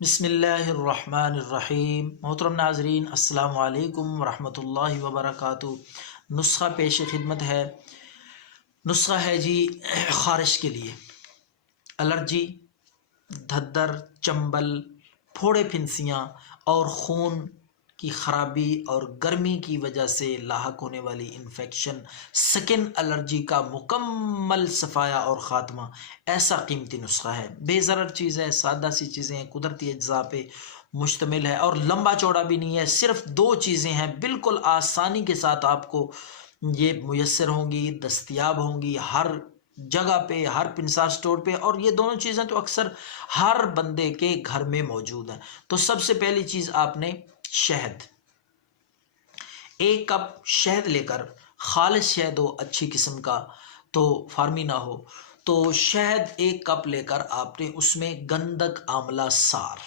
بسم اللہ الرحمن الرحیم۔ محترم ناظرین، السلام علیکم ورحمۃ اللہ وبرکاتہ۔ نسخہ پیش خدمت ہے۔ نسخہ ہے جی خارش کے لیے، الرجی، دھدر، چنبل، پھوڑے پھنسیاں اور خون کی خرابی اور گرمی کی وجہ سے لاحق ہونے والی انفیکشن، سکن الرجی کا مکمل صفایا اور خاتمہ ایسا قیمتی نسخہ ہے۔ بے ضرر چیز ہے، سادہ سی چیزیں ہیں، قدرتی اجزاء پہ مشتمل ہے اور لمبا چوڑا بھی نہیں ہے۔ صرف دو چیزیں ہیں، بالکل آسانی کے ساتھ آپ کو یہ میسر ہوں گی، دستیاب ہوں گی ہر جگہ پہ، ہر پنسار سٹور پہ، اور یہ دونوں چیزیں تو اکثر ہر بندے کے گھر میں موجود ہیں۔ تو سب سے پہلی چیز آپ نے شہد، 1 کپ شہد لے کر، خالص شہد ہو اچھی قسم کا، تو فارمی نہ ہو، تو شہد 1 کپ لے کر آپ نے اس میں گندک آملہ سار،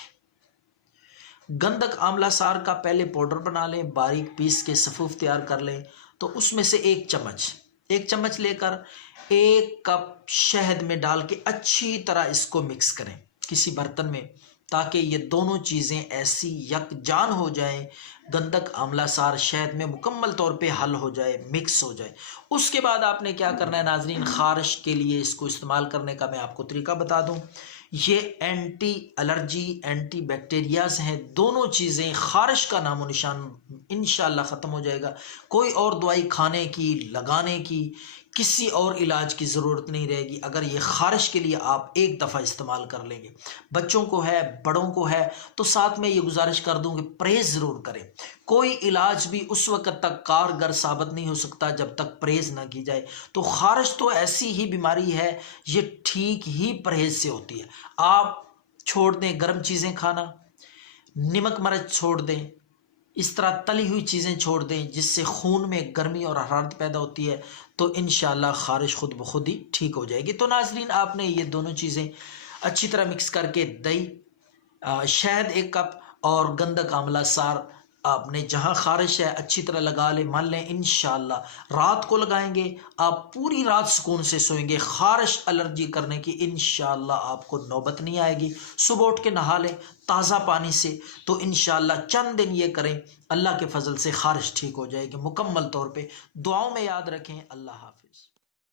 گندک آملہ سار کا پہلے پاؤڈر بنا لیں، باریک پیس کے صفوف تیار کر لیں۔ تو اس میں سے ایک چمچ لے کر 1 کپ شہد میں ڈال کے اچھی طرح اس کو مکس کریں کسی برتن میں، تاکہ یہ دونوں چیزیں ایسی یکجان ہو جائیں، گندک آملہ سار شہد میں مکمل طور پہ حل ہو جائے، مکس ہو جائے۔ اس کے بعد آپ نے کیا کرنا ہے ناظرین، خارش کے لیے اس کو استعمال کرنے کا میں آپ کو طریقہ بتا دوں۔ یہ اینٹی الرجی، اینٹی بیکٹیریاز ہیں، دونوں چیزیں، خارش کا نام و نشان انشاءاللہ ختم ہو جائے گا۔ کوئی اور دوائی کھانے کی، لگانے کی، کسی اور علاج کی ضرورت نہیں رہے گی اگر یہ خارش کے لیے آپ ایک دفعہ استعمال کر لیں گے۔ بچوں کو ہے، بڑوں کو ہے، تو ساتھ میں یہ گزارش کر دوں کہ پرہیز ضرور کریں۔ کوئی علاج بھی اس وقت تک کارگر ثابت نہیں ہو سکتا جب تک پرہیز نہ کی جائے۔ تو خارش تو ایسی ہی بیماری ہے، یہ ٹھیک ہی پرہیز سے ہوتی ہے۔ آپ چھوڑ دیں گرم چیزیں کھانا، نمک مرچ چھوڑ دیں، اس طرح تلی ہوئی چیزیں چھوڑ دیں جس سے خون میں گرمی اور حرارت پیدا ہوتی ہے، تو انشاءاللہ خارش خود بخود ہی ٹھیک ہو جائے گی۔ تو ناظرین، آپ نے یہ دونوں چیزیں اچھی طرح مکس کر کے، دہی، شہد 1 کپ اور گندک آملہ سار آپ نے جہاں خارش ہے اچھی طرح لگا لیں، مان لیں انشاءاللہ رات کو لگائیں گے، آپ پوری رات سکون سے سوئیں گے۔ خارش الرجی کرنے کی انشاءاللہ آپ کو نوبت نہیں آئے گی۔ صبح اٹھ کے نہا لیں تازہ پانی سے، تو انشاءاللہ چند دن یہ کریں، اللہ کے فضل سے خارش ٹھیک ہو جائے گی مکمل طور پہ۔ دعاؤں میں یاد رکھیں۔ اللہ حافظ۔